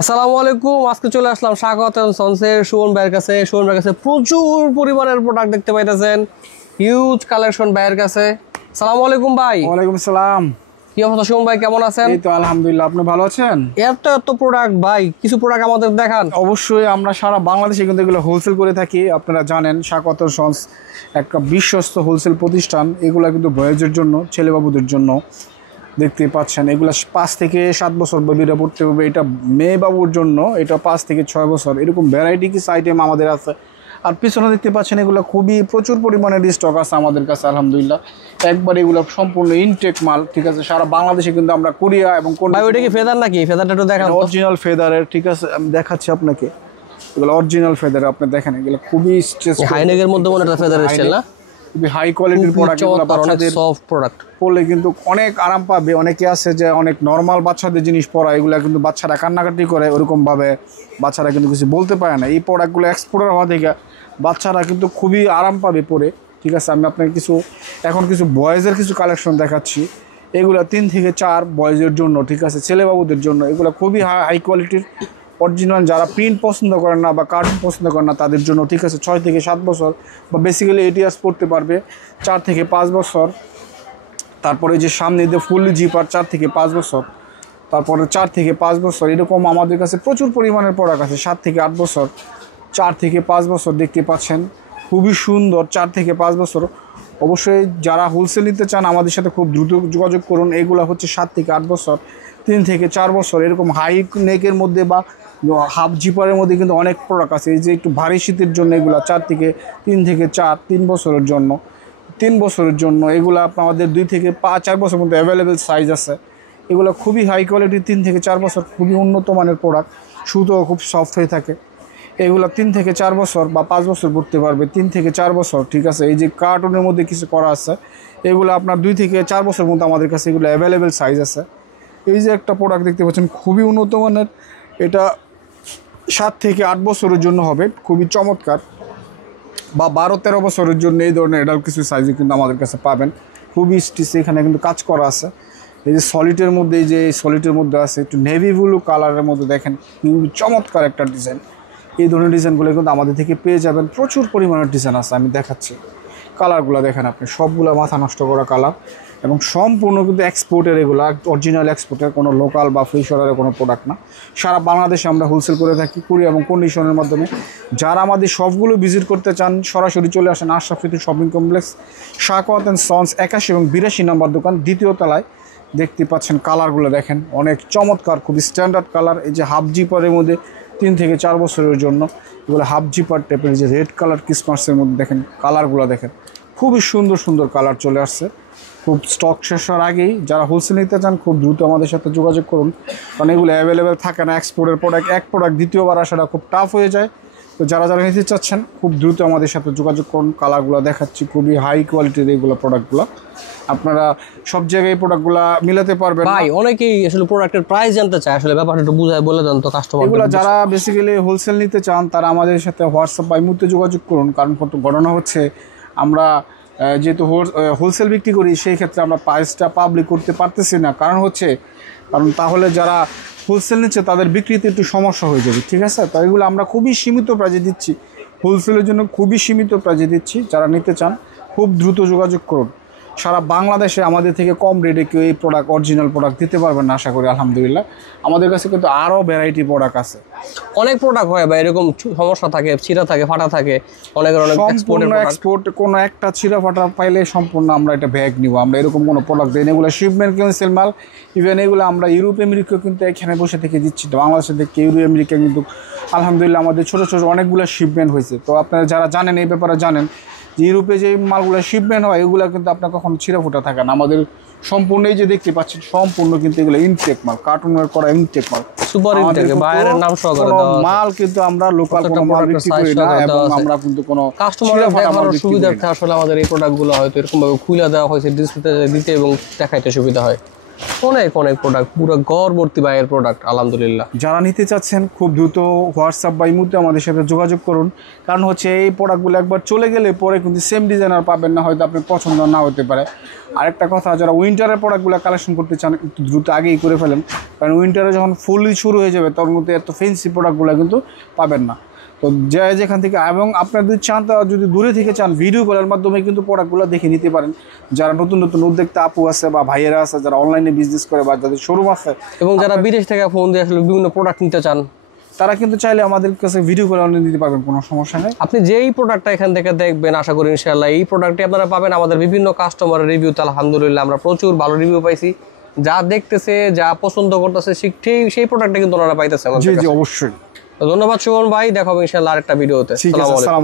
আসসালামু আলাইকুম। আজকে চলে আসলাম স্বাগত সন্সের সুমন ভাইয়ের কাছে। সুমন ভাইয়ের কাছে প্রচুর পরিমাণের প্রোডাক্ট দেখতে পাইতেছেন, হিউজ কালেকশন ভাইয়ের কাছে। আসসালামু আলাইকুম ভাই। ওয়ালাইকুম আসসালাম। কি অবস্থা সুমন ভাই, কেমন আছেন? এই তো আলহামদুলিল্লাহ, আপনি ভালো আছেন? এত প্রোডাক্ট ভাই, কিছু প্রোডাক্ট আমাদের দেখান। অবশ্যই, আমরা সারা বাংলাদেশে কিন্তু এগুলো হোলসেল করে থাকি। আপনারা জানেন স্বাগত সন্স একটা বিশ্বস্ত হোলসেল প্রতিষ্ঠান। এগুলো কিন্তু বয়েজের জন্য, ছেলেবাবুদের জন্য। দেখতে পাচ্ছেন এগুলো 5 থেকে 7 বছর বেবিরা পড়তে হবে। এটা মেয়ে বাবুর জন্য, এটা 5 থেকে 6 বছর। এরকম ভ্যারাইটি কিছু আইটেম আমাদের আছে। আর পিছনে দেখতে পাচ্ছেন এগুলো খুবই প্রচুর পরিমাণে স্টক আছে আমাদের কাছে আলহামদুলিল্লাহ। একবার এগুলো সম্পূর্ণ ইনটেক মাল, ঠিক আছে। সারা বাংলাদেশে কিন্তু আমরা কোরিয়া এবং ভাই ওইটা কি ফেদার নাকি? ফেদারটা একটু দেখান। অরিজিনাল ফেদারের, ঠিক আছে, আমি দেখাচ্ছি আপনাকে। এগুলো অরিজিনাল ফেদার, আপনি দেখেন এগুলো খুবই হাইনেকের মধ্যে মনে একটা ফেদার স্টাইল না, খুবই হাই কোয়ালিটির প্রোডাক্ট। এগুলো বাচ্চাদের সফট প্রোডাক্ট পরলে কিন্তু অনেক আরাম পাবে। অনেকে আছে যে অনেক নর্মাল বাচ্চাদের জিনিস পরা, এগুলো কিন্তু বাচ্চারা কান্নাকাটি করে, ওরকমভাবে বাচ্চারা কিন্তু কিছু বলতে পারে না। এই প্রোডাক্টগুলো এক্সপোর্টার হওয়া থেকে বাচ্চারা কিন্তু খুবই আরাম পাবে পরে, ঠিক আছে। আমি আপনাকে এখন কিছু বয়েজের কিছু কালেকশন দেখাচ্ছি। এগুলো 3 থেকে 4 বয়েজের জন্য, ঠিক আছে, ছেলেবাবুদের জন্য। এগুলো খুবই হাই কোয়ালিটির অরিজিনাল। যারা প্রিন্ট পছন্দ করেন না বা কার্টুন পছন্দ করেন না তাদের জন্য, ঠিক আছে। 6 থেকে 7 বছর বা বেসিক্যালি 8 ইয়ার্স পড়তে পারবে। 4 থেকে 5 বছর। তারপরে যে সামনে যে ফুল জিপার 4 থেকে 5 বছর। তারপরে 4 থেকে 5 বছর এরকম আমাদের কাছে প্রচুর পরিমাণের প্রোডাক্ট আছে। 7 থেকে 8 বছর, 4 থেকে 5 বছর দেখতে পাচ্ছেন, খুবই সুন্দর। 4 থেকে 5 বছর। অবশ্যই যারা হোলসেল নিতে চান আমাদের সাথে খুব দ্রুত যোগাযোগ করুন। এগুলো হচ্ছে 7 থেকে 8 বছর, 3 থেকে 4 বছর। এরকম হাই নেকের মধ্যে বা হাফ জিপারের মধ্যে কিন্তু অনেক প্রোডাক্ট আছে। এই যে একটু ভারী শীতের জন্য এগুলো 3 থেকে 4, 3 বছরের জন্য, 3 বছরের জন্য। এগুলো আপনাদের 2 থেকে 4 বছর মধ্যে অ্যাভেলেবেল সাইজ আছে। এগুলো খুবই হাই কোয়ালিটির, 3 থেকে 4 বছর, খুবই উন্নত মানের প্রোডাক্ট। সুতো খুব সফট হয়ে থাকে। এগুলো 3 থেকে 4 বছর বা 5 বছর পড়তে পারবে, 3 থেকে 4 বছর, ঠিক আছে। এই যে কার্টুনের মধ্যে কিছু করা আছে, এগুলো আপনার 2 থেকে 4 বছর মধ্যে আমাদের কাছে এগুলো অ্যাভেলেবেল সাইজ আছে। এই যে একটা প্রোডাক্ট দেখতে পাচ্ছেন খুবই উন্নত মানের, এটা 7 থেকে 8 বছরের জন্য হবে, খুবই চমৎকার। বা 12-13 বছরের জন্য এই ধরনের এটাও কিছু সাইজে কিন্তু আমাদের কাছে পাবেন। খুবই স্টিচে এখানে কিন্তু কাজ করা আছে। এই যে সলিডের মধ্যে, এই যে সলিডের মধ্যে আছে একটু নেভি ব্লু কালারের মধ্যে, দেখেন খুবই চমৎকার একটা ডিজাইন। এই ধরনের ডিজাইনগুলো কিন্তু আমাদের থেকে পেয়ে যাবেন। প্রচুর পরিমাণের ডিজাইন আছে, আমি দেখাচ্ছি। কালারগুলো দেখেন আপনি, সবগুলো মাথা নষ্ট করা কালার এবং সম্পূর্ণ কিন্তু এক্সপোর্টের। এগুলো অরিজিনাল এক্সপোর্টের, কোনো লোকাল বা ফ্রি অর্ডারের কোনো প্রোডাক্ট না। সারা বাংলাদেশে আমরা হোলসেল করে থাকি কুরিয়ার এবং কন্ডিশনের মাধ্যমে। যারা আমাদের সবগুলো ভিজিট করতে চান সরাসরি চলে আসেন Ashraf city shopping complex, Sakhawat and sons 81 এবং 82 নম্বর দোকান, 2য় তলায়। দেখতে পাচ্ছেন কালারগুলো দেখেন, অনেক চমৎকার, খুবই স্ট্যান্ডার্ড কালার। এই যে হাফ জিপারের মধ্যে 3 থেকে 4 বছরের জন্য এগুলো হাফ জিপার টাইপের, যে রেড কালার ক্রিসমাসের মধ্যে দেখেন কালারগুলো দেখেন, খুবই সুন্দর সুন্দর কালার চলে আসছে। খুব স্টক শেষ হওয়ার আগেই যারা হোলসেল নিতে চান খুব দ্রুত আমাদের সাথে যোগাযোগ করুন, কারণ এগুলো অ্যাভেলেবেল থাকে না। এক্সপোর্টের প্রোডাক্ট, এক প্রোডাক্ট দ্বিতীয়বার আসাটা খুব টাফ হয়ে যায়। তো যারা যারা নিতে চাচ্ছেন খুব দ্রুত আমাদের সাথে যোগাযোগ করুন। কালারগুলো দেখাচ্ছি, খুবই হাই কোয়ালিটির এইগুলো প্রোডাক্টগুলো। আপনারা সব জায়গায় প্রোডাক্টগুলো মিলাতে পারবেন ভাই। অনেকেই আসলে প্রোডাক্টের প্রাইস জানতে চায়, আসলে ব্যাপারটা একটু বুঝায় বলে দেন তো কাস্টমার। এগুলো যারা বেসিক্যালি হোলসেল নিতে চান তারা আমাদের সাথে হোয়াটসঅ্যাপ বা ইমোতে যোগাযোগ করুন। কারণ কত ঘটনা হচ্ছে, আমরা যেহেতু হোলসেল বিক্রি করি সেই ক্ষেত্রে আমরা প্রাইসটা পাবলিক করতে পারতেছি না। কারণ তাহলে যারা হোলসেল নিচ্ছে তাদের বিক্রিতে একটু সমস্যা হয়ে যাবে, ঠিক আছে। তো এগুলো আমরা খুবই সীমিত প্রাইজে দিচ্ছি, হোলসেলের জন্য খুবই সীমিত প্রাইজে দিচ্ছি। যারা নিতে চান খুব দ্রুত যোগাযোগ করুন। সারা বাংলাদেশে আমাদের থেকে কম রেটে কেউ এই প্রোডাক্ট, অরিজিনাল প্রোডাক্ট দিতে পারবেন না আশা করি আলহামদুলিল্লাহ। আমাদের কাছে কিন্তু আরও ভ্যারাইটি প্রোডাক্ট আছে। অনেক প্রোডাক্ট হয় বা এরকম সমস্যা থাকে, ছিঁড়া থাকে, ফাটা থাকে, অনেক এক্সপোর্ট কোনো একটা ছিঁড়া ফাটা পাইলে সম্পূর্ণ আমরা এটা ব্যাগ নিব। আমরা এরকম কোনো প্রোডাক্ট দিই না। এগুলো শিপমেন্ট ক্যান্সেল মাল। ইভেন এগুলো আমরা ইউরোপ আমেরিকা কিন্তু এখানে বসে থেকে দিচ্ছি। বাংলাদেশে থেকে ইউরোপ আমেরিকা কিন্তু আলহামদুলিল্লাহ আমাদের ছোটো ছোটো অনেকগুলো শিপমেন্ট হয়েছে। তো আপনারা যারা জানেন এই ব্যাপারে জানেন যে ইউরোপে যে মালগুলো শিপমেন্ট হয় এগুলো কিন্তু আপনার কখনো ছিঁড়া ফুটা থাকে না। আমাদের সম্পূর্ণ এই যে দেখতে পাচ্ছেন সম্পূর্ণ কিন্তু এগুলো ইনটেক মাল, কার্টুনের করা ইনটেক মাল, সুপার ইনটেক, বাইরের নাম সহকারে দেওয়া মাল। কিন্তু আমরা লোকাল কোনো মাল বিক্রি করি না এবং আমরা কিন্তু কোনো কাস্টমারের দেখানোর সুবিধার্থে আসলে আমাদের এই প্রোডাক্টগুলো হয়তো এরকম ভাবে খুলে দেওয়া হয়েছে ডিসপ্লেতে দিতে এবং দেখাইতে সুবিধা হয়। অনেক অনেক প্রোডাক্ট, পুরো ঘর ভর্তি ভাইয়ের প্রোডাক্ট আলহামদুলিল্লাহ। যারা নিতে চাচ্ছেন খুব দ্রুত হোয়াটসঅ্যাপ বা ইমোতে আমাদের সাথে যোগাযোগ করুন, কারণ হচ্ছে এই প্রোডাক্টগুলো একবার চলে গেলে পরে কিন্তু সেম ডিজাইন আর পাবেন না, হয়তো আপনার পছন্দ না হতে পারে। আরেকটা কথা, যারা উইন্টারের প্রোডাক্টগুলো কালেকশন করতে চান একটু দ্রুত আগেই করে ফেলেন, কারণ উইন্টারে যখন ফুললি শুরু হয়ে যাবে তখন কিন্তু এত ফেন্সি প্রোডাক্টগুলো কিন্তু পাবেন না। তো যেখান থেকে, এবং আপনার যদি চান, তা যদি দূরে থেকে চান ভিডিও কলের মাধ্যমে কিন্তু প্রোডাক্টগুলো দেখে নিতে পারেন। যারা নতুন নতুন উদ্যোক্তা আপু আছে বা ভাইয়েরা আছে, যারা অনলাইনে বিজনেস করে বা যাদের শোরুম আছে, এবং যারা বিদেশ থেকে ফোন দিয়ে আসলে বিভিন্ন প্রোডাক্ট নিতে চান, তারা কিন্তু চাইলে আমাদের কাছে ভিডিও কলে অনলাইনে দিতে পারবেন, কোনো সমস্যা নেই। আপনি যেই প্রোডাক্টটা এখান থেকে দেখবেন, আশা করি ইনশাআল্লাহ এই প্রোডাক্টটি আপনারা পাবেন আমাদের বিভিন্ন কাস্টমারের রিভিউতে। আলহামদুলিল্লাহ আমরা প্রচুর ভালো রিভিউ পাইছি, যা দেখতেছে, যা পছন্দ করতেছে সেই প্রোডাক্টটা কিন্তু ওনারা পাইতেছে আমাদের জি জি কাছে। অবশ্যই। তো ধন্যবাদ সুমন ভাই, দেখা হবে ইনশাআল্লাহ আরেকটা ভিডিওতে। ঠিক আছে, আসসালামু আলাইকুম। আসসালামু